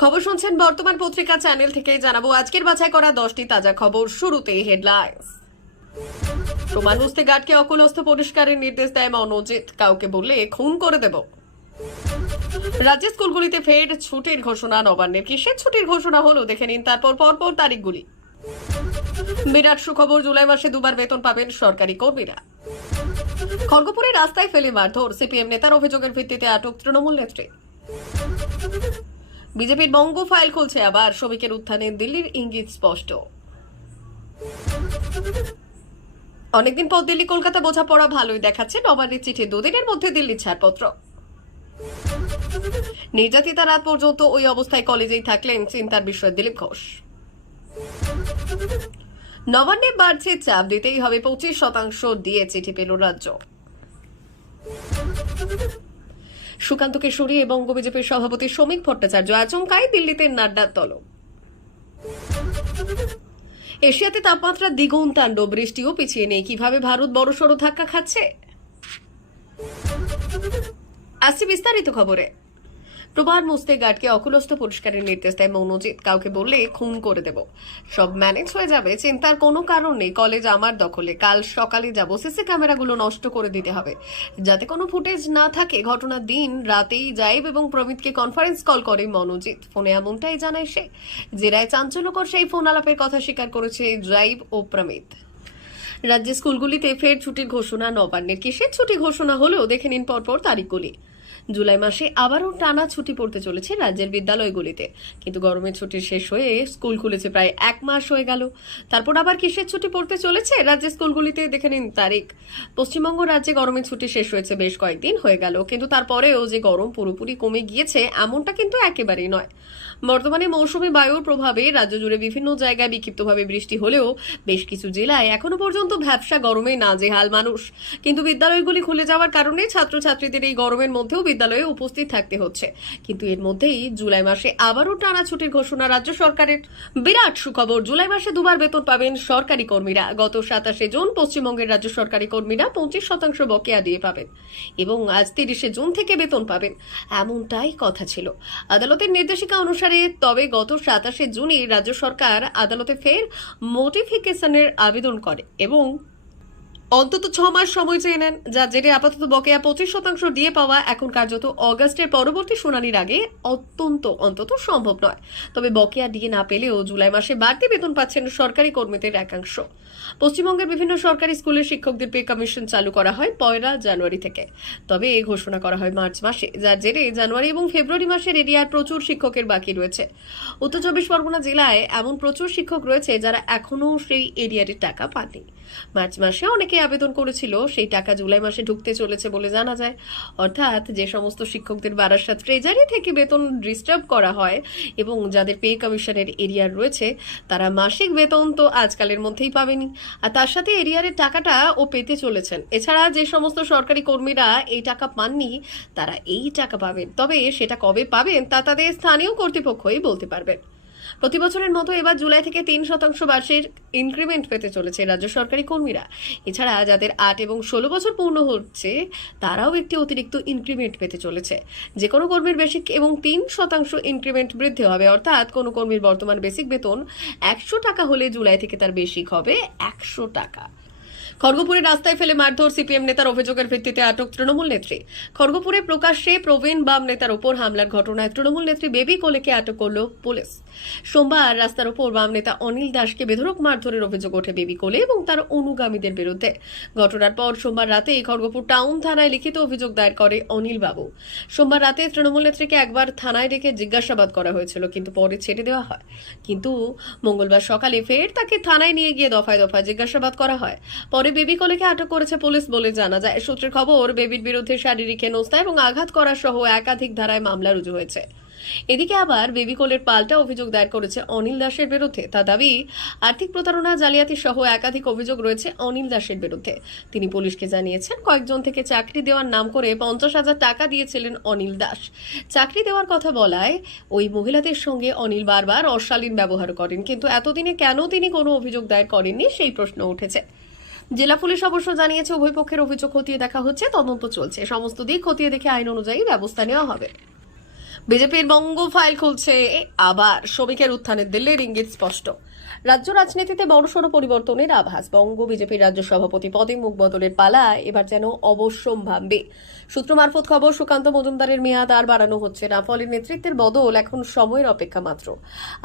খবর শুনছেন বর্তমান পত্রিকা চ্যানেল থেকে। জানাবো আজকের বাছাই করা 10টি তাজা খবর। শুরুতেই হেডলাইন্স। প্রমাণ বুঝতে গার্ডকে অকুলস্থ পরিষ্কারের নির্দেশ দেয় মনোজিৎ, কাউকে বললে খুন করে দেব। রাজ্যের স্কুলগুলিতে ফের ছুটির ঘোষণা নবান্নের। কিসের ছুটির ঘোষণা হলো দেখে নিন তারপর পরপর তারিখগুলি। বিরাট সুখবর, জুলাই মাসে 2বার বেতন পাবেন সরকারি কর্মীরা। খড়গপুরে রাস্তায় ফেলে মারধর, সিপিএম নেতার অভিযোগের ভিত্তিতে আটক তৃণমূল নেত্রী। বিজেপির বঙ্গ ফাইল খুলছে আবার, শ্রমিকের উত্থানে দিল্লির ইঙ্গিত স্পষ্ট। অনেকদিন পর দিল্লি কলকাতা বোঝাপড়া ভালোই দেখাচ্ছে, নবান্নের চিঠি 2 দিনের মধ্যে দিল্লির ছাড়পত্র। নির্যাতিতা রাত পর্যন্ত ওই অবস্থায় কলেজেই থাকলেন, চিন্তার বিষয় দিলীপ ঘোষ। নবান্নে বাড়ছে চাপ, দিতেই হবে 25% দিয়ে চিঠি পেল রাজ্য। সুকান্তকে সরিয়ে বঙ্গ বিজেপির সভাপতি শ্রমিক ভট্টাচার্য আচমকাই দিল্লিতে নাড্ডার তলব। এশিয়াতে তাপমাত্রা দ্বিগুণ তাণ্ডব, বৃষ্টিও পিছিয়ে নেই, কিভাবে ভারত বড়সড় ধাক্কা খাচ্ছে। আসছে বিস্তারিত খবরে। প্রমাণ মুছতে গার্ডকে অকুলস্থ পরিষ্কারের নির্দেশ দেয় মনোজিৎ, কাউকে বললে খুন করে দেব। সব ম্যানেজ হয়ে যাবে, চিন্তার কোনো কারণ নেই। কলেজ আমার দখলে, কাল সকালে যাব, সিসি ক্যামেরাগুলো নষ্ট করে দিতে হবে যাতে কোনো ফুটেজ না থাকে। ঘটনার দিন রাতেই জাইব এবং প্রমিতকে কনফারেন্স কল করে মনোজিৎ, ফোনে এমনটাই জানায় সে। জেরায় চাঞ্চল্যকর সেই ফোন আলাপের কথা স্বীকার করেছে জাইব ও প্রমিত। রাজ্যের স্কুলগুলিতে ফের ছুটির ঘোষণা নবান্নের। কিসের ছুটি ঘোষণা হলেও দেখে নিন পরপর তারিখগুলি। জুলাই মাসে আবারও টানা ছুটি পড়তে চলেছে রাজ্যের বিদ্যালয়গুলিতে, কিন্তু গরমের ছুটি শেষ হয়ে স্কুল খুলেছে প্রায় 1 মাস হয়ে গেল। তারপর আবার কিসের ছুটি পড়তে চলেছে রাজ্যের স্কুলগুলিতে দেখে নিন তারিখ। পশ্চিমবঙ্গ রাজ্যে গরমের ছুটি শেষ হয়েছে বেশ কয়েকদিন হয়ে গেল, কিন্তু তারপরেও যে গরম পুরোপুরি কমে গিয়েছে এমনটা কিন্তু একেবারেই নয়। বর্তমানে মৌসুমী বায়ুর প্রভাবে রাজ্য জুড়ে বিভিন্ন জায়গায় বিক্ষিপ্তভাবে বৃষ্টি হলেও বেশ কিছু জেলায় এখনো পর্যন্ত ভ্যাপসা গরমে নাজেহাল মানুষ। কিন্তু বিদ্যালয়গুলি খুলে যাওয়ার কারণে ছাত্রছাত্রীদের এই গরমের মধ্যেও বিদ্যালয়ে উপস্থিত থাকতে হচ্ছে। কিন্তু এর মধ্যেই জুলাই মাসে আবারও টানা ছুটির ঘোষণা রাজ্য সরকারের। বিরাট সুখবর, জুলাই মাসে 2বার বেতন পাবেন সরকারি কর্মীরা। গত 27শে জুন পশ্চিমবঙ্গের রাজ্য সরকারি কর্মীরা 25% বকেয়া দিয়ে পাবেন এবং আজ 30শে জুন থেকে বেতন পাবেন, এমনটাই কথা ছিল আদালতের নির্দেশিকা অনুসারে। তবে গত 27শে জুনই রাজ্য সরকার আদালতে ফের মোটিফিকেশনের আবেদন করে এবং অন্তত 6 মাস সময় চেয়ে নেন, যার জেরে আপাতত বকেয়া 25% দিয়ে পাওয়া এখন কার্যত অগাস্টের পরবর্তী শুনানির আগে অন্তত সম্ভব নয়। তবে বকেয়া দিয়ে না পেলেও জুলাই মাসে বাড়তি বেতন পাচ্ছেন সরকারি কর্মীদের একাংশ। পশ্চিমবঙ্গের বিভিন্ন সরকারি স্কুলের শিক্ষকদের পে কমিশন চালু করা হয় 1 জানুয়ারি থেকে, তবে এই ঘোষণা করা হয় মার্চ মাসে, যার জেরে জানুয়ারি এবং ফেব্রুয়ারি মাসের এরিয়ার প্রচুর শিক্ষকের বাকি রয়েছে। উত্তর 24 পরগনা জেলায় এমন প্রচুর শিক্ষক রয়েছে যারা এখনো সেই এরিয়ারের টাকা পাননি। মার্চ মাসে অনেকে আবেদন করেছিল, সেই টাকা জুলাই মাসে ঢুকতে চলেছে বলে জানা যায়। অর্থাৎ যে সমস্ত শিক্ষকদের বারাসাত ট্রেজারি থেকে বেতন ডিস্টার্ব করা হয় এবং যাদের পে কমিশনের এরিয়ার রয়েছে তারা মাসিক বেতন তো আজকালের মধ্যেই পাবেনি, আর তার সাথে এরিয়ারের টাকাটা ও পেতে চলেছেন। এছাড়া যে সমস্ত সরকারি কর্মীরা এই টাকা পাননি তারা এই টাকা পাবেন, তবে সেটা কবে পাবেন তা তাদের স্থানীয় কর্তৃপক্ষই বলতে পারবেন। প্রতি বছরের মতো এবার জুলাই থেকে 3% বার্ষিক ইনক্রিমেন্ট পেতে চলেছে রাজ্য সরকারি কর্মীরা। এছাড়া যাদের 8 এবং 16 বছর পূর্ণ হচ্ছে তারাও একটি অতিরিক্ত ইনক্রিমেন্ট পেতে চলেছে। যে কোনো কর্মীর বেসিক এবং 3% ইনক্রিমেন্ট বৃদ্ধি হবে, অর্থাৎ কোনো কর্মীর বর্তমান বেসিক বেতন 100 টাকা হলে জুলাই থেকে তার বেসিক হবে 100 টাকা। খড়গপুরে রাস্তায় ফেলে মারধর, সিপিএম নেতার অভিযোগের ভিত্তিতে আটক তৃণমূল নেত্রী। খড়গপুরে প্রকাশ্যে প্রবীণ বাম নেতার উপর হামলার ঘটনায় তৃণমূল নেত্রী বেবি কোলেকে আটক করল পুলিশ। সোমবার রাস্তার উপর বাম নেতা অনিল দাসকে বেধড়ক মারধরের অভিযোগ ওঠে বেবি কোলে এবং তার অনুগামীদের বিরুদ্ধে। ঘটনার পর সোমবার রাতে খড়গপুর টাউন থানায় লিখিত অভিযোগ দায়ের করে অনিল বাবু। সোমবার রাতে তৃণমূল নেত্রীকে একবার থানায় ডেকে জিজ্ঞাসাবাদ করা হয়েছিল, কিন্তু পরে ছেড়ে দেওয়া হয়। কিন্তু মঙ্গলবার সকালে ফের তাকে থানায় নিয়ে গিয়ে দফায় দফায় জিজ্ঞাসাবাদ করা হয়। পরে বেবি কোলেকে আটক করেছে পুলিশ বলে জানা যায়। সূত্রের খবর, বেবির বিরুদ্ধে শারীরিক হেনস্থা এবং আঘাত করা সহ একাধিক ধারায় মামলা রুজু হয়েছে। এদিকে আবার বেবি কোলের পাল্টা অভিযোগ দায়ের করেছে অনিল দাসের বিরুদ্ধে। তার দাবি, আর্থিক প্রতারণা, জালিয়াতি সহ একাধিক অভিযোগ রয়েছে অনিল দাসের বিরুদ্ধে। তিনি পুলিশকে জানিয়েছেন কয়েকজন থেকে চাকরি দেওয়ার নাম করে 50,000 টাকা দিয়েছিলেন অনিল দাস। চাকরি দেওয়ার কথা বলায় ওই মহিলাদের সঙ্গে অনিল বারবার অশালীন ব্যবহার করেন, কিন্তু এতদিনে কেন তিনি কোনো অভিযোগ দায়ের করেননি সেই প্রশ্ন উঠেছে। জেলা পুলিশ অবশ্য জানিয়েছে উভয় পক্ষের অভিযোগ খতিয়ে দেখা হচ্ছে, তদন্ত চলছে, সমস্ত দিক খতিয়ে দেখে আইন অনুযায়ী ব্যবস্থা নেওয়া হবে। বিজেপির বঙ্গ ফাইল খুলছে আবার শ্রমিকের উত্থানে দিল্লির ইঙ্গিত স্পষ্ট। রাজ্য রাজনীতিতে বড়সড় পরিবর্তনের আভাস। বঙ্গ বিজেপির রাজ্য সভাপতি পদে মুখ বদলের পালা এবার যেন অবশ্যম্ভাবী। সূত্র মারফত খবর, সুকান্ত মজুমদারের মেয়াদ আর বাড়ানো হচ্ছে না, ফলে নেতৃত্বের বদল এখন সময়ের অপেক্ষা মাত্র।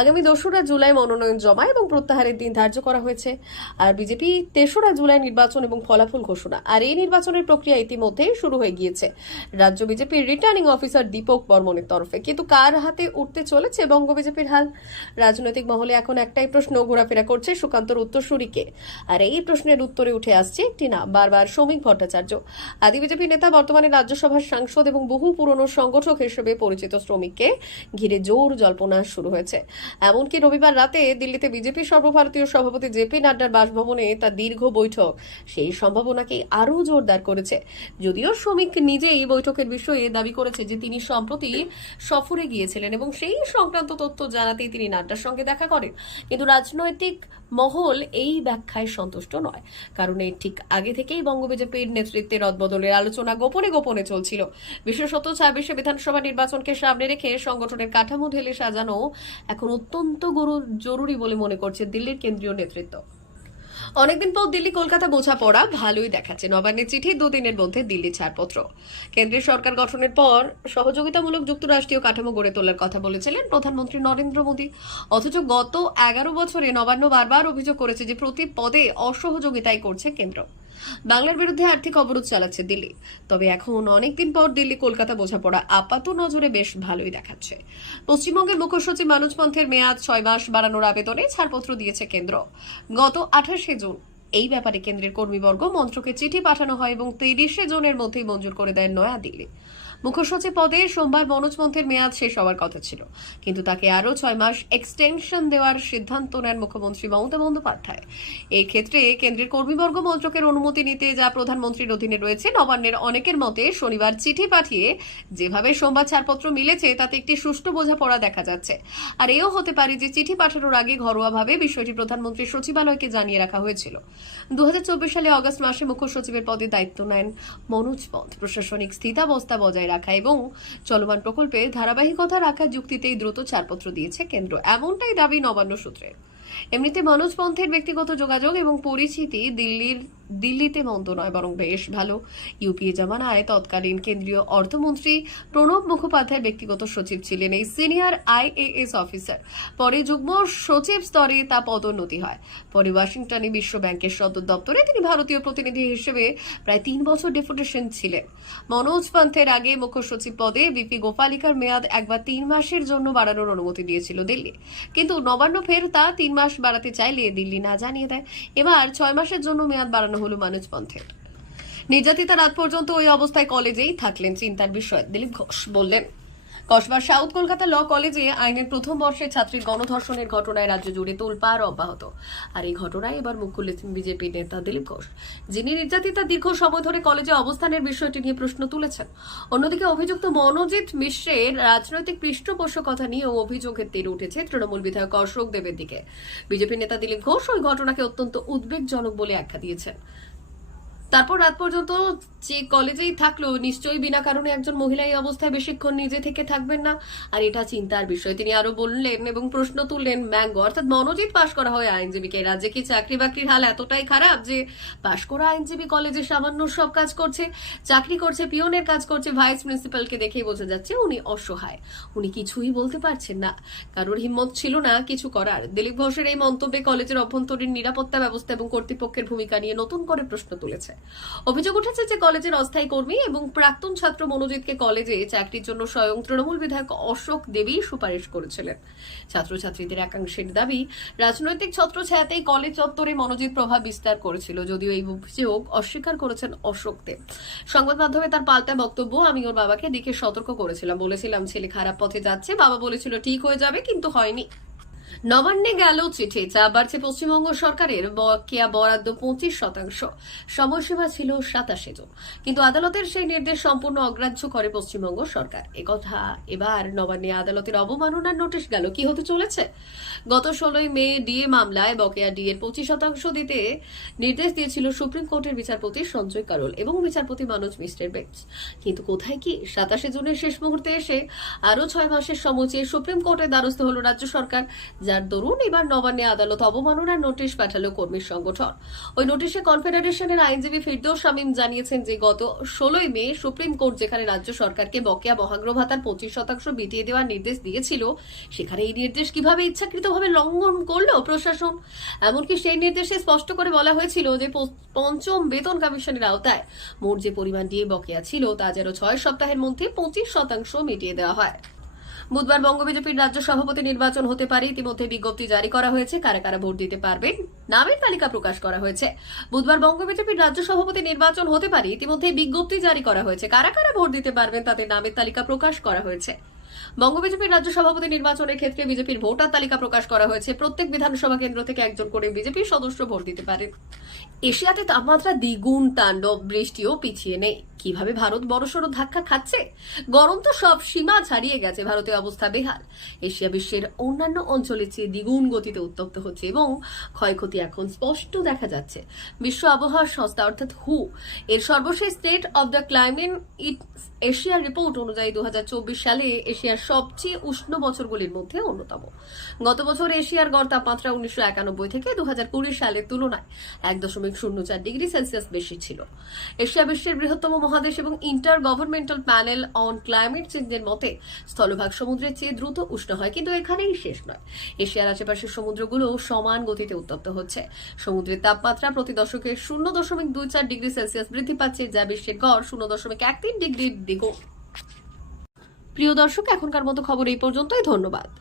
আগামী 2রা জুলাই মনোনয়ন জমা এবং প্রত্যাহারের দিন ধার্য করা হয়েছে। আর বিজেপি 3রা জুলাই নির্বাচন এবং ফলাফল ঘোষণা। আর এই নির্বাচনের প্রক্রিয়া ইতিমধ্যেই শুরু হয়ে গিয়েছে রাজ্য বিজেপির রিটার্নিং অফিসার দীপক বর্মনের তরফে। কিন্তু কার হাতে উঠতে চলেছে বঙ্গ বিজেপির হাল? রাজনৈতিক মহলে এখন একটাই প্রশ্ন ঘোরাফেরা করছে, সুকান্তর উত্তরসূরিকে। আর এই প্রশ্নের উত্তরে উঠে আসছে একটি নাম বারবার, শ্রমিক ভট্টাচার্য। আদি বিজেপি নেতা, বর্তমানে রাজ্যসভার সাংসদ এবং বহু পুরনো সংগঠক হিসেবে পরিচিত শ্রমিককে ঘিরে জোর জল্পনা শুরু হয়েছে। এমনকি রবিবার রাতে দিল্লিতে বিজেপি সর্বভারতীয় সভাপতি জেপি নাড্ডার বাসভবনে তার দীর্ঘ বৈঠক সেই সম্ভাবনাকে আরও জোরদার করেছে। যদিও শ্রমিক নিজেই বৈঠকের বিষয়ে দাবি করেছে যে তিনি সম্প্রতি সফরে গিয়েছিলেন এবং সেই সংক্রান্ত তথ্য জানাতেই তিনি নাড্ডার সঙ্গে দেখা করেন। কিন্তু রাজনৈতিক মহল এই ব্যাখ্যায় সন্তুষ্ট নয়, কারণ এর ঠিক আগে থেকেই বঙ্গ বিজেপির নেতৃত্বে রদবদলের আলোচনা গোপনে গোপনে চলছিল। বিশেষত 26শে বিধানসভা নির্বাচনকে সামনে রেখে সংগঠনের কাঠামো ঢেলে সাজানো এখন অত্যন্ত জরুরি বলে মনে করছে দিল্লির কেন্দ্রীয় নেতৃত্ব। অনেকদিন পর দিল্লি কলকাতা বোঝাপড়া ভালোই দেখাচ্ছে। নবান্নের চিঠি 2 দিনের মধ্যে দিল্লি ছাড়পত্র। কেন্দ্রের সরকার গঠনের পর সহযোগিতামূলক যুক্তরাষ্ট্রীয় কাঠামো গড়ে তোলার কথা বলেছিলেন প্রধানমন্ত্রী নরেন্দ্র মোদী। অথচ গত 11 বছরে নবান্ন বারবার অভিযোগ করেছে যে প্রতি পদে অসহযোগিতাই করছে কেন্দ্র। বাংলার বিরুদ্ধে আর্থিক অবরোধ চালাচ্ছে দিল্লি। তবে এখন অনেকদিন পর দিল্লি কলকাতা বোঝাপড়া আপাত নজরে বেশ ভালোই দেখাচ্ছে। পশ্চিমবঙ্গের মুখ্য সচিব মনোজ পন্থের মেয়াদ 6 মাস বাড়ানোর আবেদনে ছাড়পত্র দিয়েছে কেন্দ্র। গত 28শে জুন এই ব্যাপারে কেন্দ্রের কর্মীবর্গ মন্ত্রকে চিঠি পাঠানো হয় এবং 30শে জুনের মধ্যেই মঞ্জুর করে দেয় নয়াদিল্লি। মুখ্য সচিব পদে সোমবার মনোজ পন্থের মেয়াদ শেষ হওয়ার কথা ছিল, কিন্তু তাকে আরও 6 মাস এক্সটেনশন দেওয়ার সিদ্ধান্ত নেন মুখ্যমন্ত্রী মমতা বন্দ্যোপাধ্যায়। এই ক্ষেত্রে কেন্দ্রের কর্মীবর্গ মন্ত্রকের অনুমতি নিতে যা প্রধানমন্ত্রীর অধীনে রয়েছে। নবান্নের অনেকের মতে শনিবার চিঠি পাঠিয়ে যেভাবে সোমবার ছাড়পত্র মিলেছে তাতে একটি সুষ্ঠু বোঝাপড়া দেখা যাচ্ছে। আর এও হতে পারে যে চিঠি পাঠানোর আগে ঘরোয়াভাবে বিষয়টি প্রধানমন্ত্রীর সচিবালয়কে জানিয়ে রাখা হয়েছিল। 2024 সালে অগস্ট মাসে মুখ্য সচিবের পদে দায়িত্ব নেন মনোজ পন্থ। প্রশাসনিক স্থিতাবস্থা বজায় রাখা এবং চলমান প্রকল্পে ধারাবাহিকতা রাখার যুক্তিতেই দ্রুত ছাড়পত্র দিয়েছে কেন্দ্র, এমনটাই দাবি নবান্ন সূত্রে। এমনিতে মনোজ পন্থের ব্যক্তিগত যোগাযোগ এবং পরিচিতি দিল্লিতে মন্দ নয়, বরং বেশ ভালো। ইউপিএ জামানায় তৎকালীন কেন্দ্রীয় অর্থমন্ত্রী প্রণব মুখোপাধ্যায় ব্যক্তিগত সচিব ছিলেন এই সিনিয়র আইএএস অফিসার। পরে যুগ্ম সচিব স্তরে তা পদোন্নতি হয়। পরে ওয়াশিংটনে বিশ্ব ব্যাংকের সদর দপ্তরে তিনি ভারতীয় প্রতিনিধি হিসেবে প্রায় 3 বছর ডেপুটেশন ছিলেন। মনোজ পন্থের আগে মুখ্য সচিব পদে বিপি গোপালিকার মেয়াদ একবার 3 মাসের জন্য বাড়ানোর অনুমতি দিয়েছিল দিল্লি, কিন্তু নবান্ন ফের তা 3 মাস বাড়াতে চাইলে দিল্লি না জানিয়ে দেয়। এবার 6 মাসের জন্য মেয়াদ বাড়ানো হলো মনোজ পন্থের। নির্যাতিতা রাত পর্যন্ত ওই অবস্থায় কলেজেই থাকলেন, চিন্তার বিষয়, দিলীপ ঘোষ বললেন। কসবার সাউথ কলকাতা ল কলেজে আইনের প্রথম বর্ষের ছাত্রীর গণধর্ষণের ঘটনায় রাজ্য জুড়ে তোলপাড় অব্যাহত। আর এই ঘটনায় এবার মুখ খুলেছেন বিজেপি নেতা দিলীপ ঘোষ, যিনি নির্যাতিতা দীর্ঘ সময় ধরে কলেজে অবস্থানের বিষয়টি নিয়ে প্রশ্ন তুলেছেন। অন্যদিকে অভিযুক্ত মনোজিৎ মিশ্রের রাজনৈতিক পৃষ্ঠপোষকতা নিয়েও অভিযোগের তীর উঠেছে তৃণমূল বিধায়ক অশোক দেবের দিকে। বিজেপি নেতা দিলীপ ঘোষ ওই ঘটনাকে অত্যন্ত উদ্বেগজনক বলে আখ্যা দিয়েছেন। তারপর রাত পর্যন্ত যে কলেজেই থাকলো, নিশ্চয়ই বিনা কারণে একজন মহিলা এই অবস্থায় বেশিক্ষণ নিজে থেকে থাকবেন না, আর এটা চিন্তার বিষয়। তিনি আরো বললেন এবং প্রশ্ন তুললেন, ম্যাঙ্গো অর্থাৎ মনোজিৎ পাশ করা হয় আইনজীবীকে। রাজ্যে কি চাকরি বাকরির হাল এতটাই খারাপ যে পাশ করা আইনজীবী কলেজে সামান্য সব কাজ করছে, চাকরি করছে, পিয়নের কাজ করছে? ভাইস প্রিন্সিপালকে দেখেই বোঝা যাচ্ছে উনি অসহায়, উনি কিছুই বলতে পারছেন না, কারোর হিম্মত ছিল না কিছু করার। দিলীপ ঘোষের এই মন্তব্যে কলেজের অভ্যন্তরীণ নিরাপত্তা ব্যবস্থা এবং কর্তৃপক্ষের ভূমিকা নিয়ে নতুন করে প্রশ্ন তুলেছে। অভিযোগ উঠেছে যে কলেজের অস্থায়ী কর্মী এবং প্রাক্তন ছাত্র মনোজিৎকে কলেজে চাকরির জন্য স্বয়ং তৃণমূল বিধায়ক অশোক দেবী সুপারিশ করেছিলেন। ছাত্রছাত্রীদের একাংশের দাবি, রাজনৈতিক ছত্রছায়াতেই কলেজ চত্বরে মনোজিৎ প্রভাব বিস্তার করেছিল। যদিও এই অভিযোগ অস্বীকার করেছেন অশোক দেব। সংবাদ মাধ্যমে তার পাল্টা বক্তব্য, আমি ওর বাবাকে দিকে সতর্ক করেছিলাম, বলেছিলাম ছেলে খারাপ পথে যাচ্ছে, বাবা বলেছিল ঠিক হয়ে যাবে, কিন্তু হয়নি। নবান্নে গেল চিঠি, চাপ বাড়ছে পশ্চিমবঙ্গ সরকারের বকেয়া বরাদ্দ 25%, সময়সীমা ছিল 27 জন, কিন্তু আদালতের সেই নির্দেশ সম্পূর্ণ অগ্রাহ্য করে পশ্চিমবঙ্গ সরকার। একথা এবার নবান্নে আদালতের অবমাননার নোটিশ গেল। কি হতে চলেছে? গত 16 মে ডিএ মামলায় বকেয়া ডিএর 25% দিতে নির্দেশ দিয়েছিল সুপ্রিম কোর্টের বিচারপতি সঞ্জয় কারোল এবং বিচারপতি মনোজ মিশ্রের বেঞ্চ। কিন্তু কোথায় কি 27 জুনের শেষ মুহূর্তে এসে আরো 6 মাসের সময় চেয়ে সুপ্রিম কোর্টের দ্বারস্থ হল রাজ্য সরকার, যার দরুন এবার নবান্নে আদালত অবমাননার নোটিশ পাঠালো কর্মী সংগঠন। ওই নোটিশে কনফেডারেশনের আইনজীবী ফিরদৌস শামীম জানিয়েছেন যে গত 16 মে সুপ্রিম কোর্ট যেখানে রাজ্য সরকারকে বকেয়া মহার্ঘ ভাতার 25% মিটিয়ে দেওয়ার নির্দেশ দিয়েছিল, সেখানে এই নির্দেশ কিভাবে ইচ্ছাকৃতভাবে লঙ্ঘন করলো প্রশাসন। এমনকি সেই নির্দেশে স্পষ্ট করে বলা হয়েছিল যে পঞ্চম বেতন কমিশনের আওতায় মোট যে পরিমাণ দিয়ে বকেয়া ছিল তা যেন 6 সপ্তাহের মধ্যে 25% মিটিয়ে দেওয়া হয়। বুধবার বঙ্গ বিজেপির রাজ্য সভাপতি নির্বাচন হতে পারে, ইতিমধ্যে বিজ্ঞপ্তি জারি করা হয়েছে। কারা কারা ভোট দিতে পারবেন নামের তালিকা প্রকাশ করা হয়েছে। বুধবার বঙ্গ বিজেপির রাজ্য সভাপতি নির্বাচন হতে পারে, ইতিমধ্যে বিজ্ঞপ্তি জারি করা হয়েছে। কারা কারা ভোট দিতে পারবেন তাতে নামের তালিকা প্রকাশ করা হয়েছে। বঙ্গ বিজেপির রাজ্য সভাপতি নির্বাচনের ক্ষেত্রে বিজেপির ভোটার তালিকা প্রকাশ করা হয়েছে। প্রত্যেক বিধানসভা কেন্দ্র থেকে একজন করে বিজেপির সদস্য ভোট দিতে পারেন। এশিয়াতে তাপমাত্রা দ্বিগুণ তাণ্ডব, বৃষ্টিও পিছিয়ে নেই। কিভাবে ভারত বড়সড় ধাক্কা খাচ্ছে? গরম তো সব সীমা ছাড়িয়ে গেছে, ভারতের অবস্থা বেহাল। এশিয়া বিশ্বের অন্যান্য অঞ্চলের চেয়ে দ্বিগুণ গতিতে উত্তপ্ত হচ্ছে এবং ক্ষয়ক্ষতি এখন স্পষ্ট দেখা যাচ্ছে। বিশ্ব আবহাওয়া সংস্থা অর্থাৎ হু এর সর্বশেষ স্টেট অব দ্য ক্লাইমেট এশিয়ার রিপোর্ট অনুযায়ী 2024 সালে এশিয়ার সবচেয়ে উষ্ণ বছরগুলির মধ্যে অন্যতম। গত বছর এশিয়ার গড় তাপমাত্রা 1991 থেকে 2020 সালের তুলনায় 1.04 ডিগ্রি সেলসিয়াস বেশি ছিল। এশিয়া বিশ্বের বৃহত্তম মহাদেশ এবং inter governmental panel on climate চেঞ্জের মতে স্থলভাগ সমুদ্রের চেয়ে দ্রুত উষ্ণ হয়, কিন্তু এখানেই শেষ নয়। এশিয়ার আশেপাশের সমুদ্রগুলো সমান গতিতে উত্তপ্ত হচ্ছে। সমুদ্রের তাপমাত্রা প্রতি দশকে 0.24 ডিগ্রি সেলসিয়াস বৃদ্ধি পাচ্ছে, যা বিশ্বের গড় 0.13 ডিগ্রির দ্বিগুণ। প্রিয় দর্শক, এখনকার মতো খবর এই পর্যন্তই। ধন্যবাদ।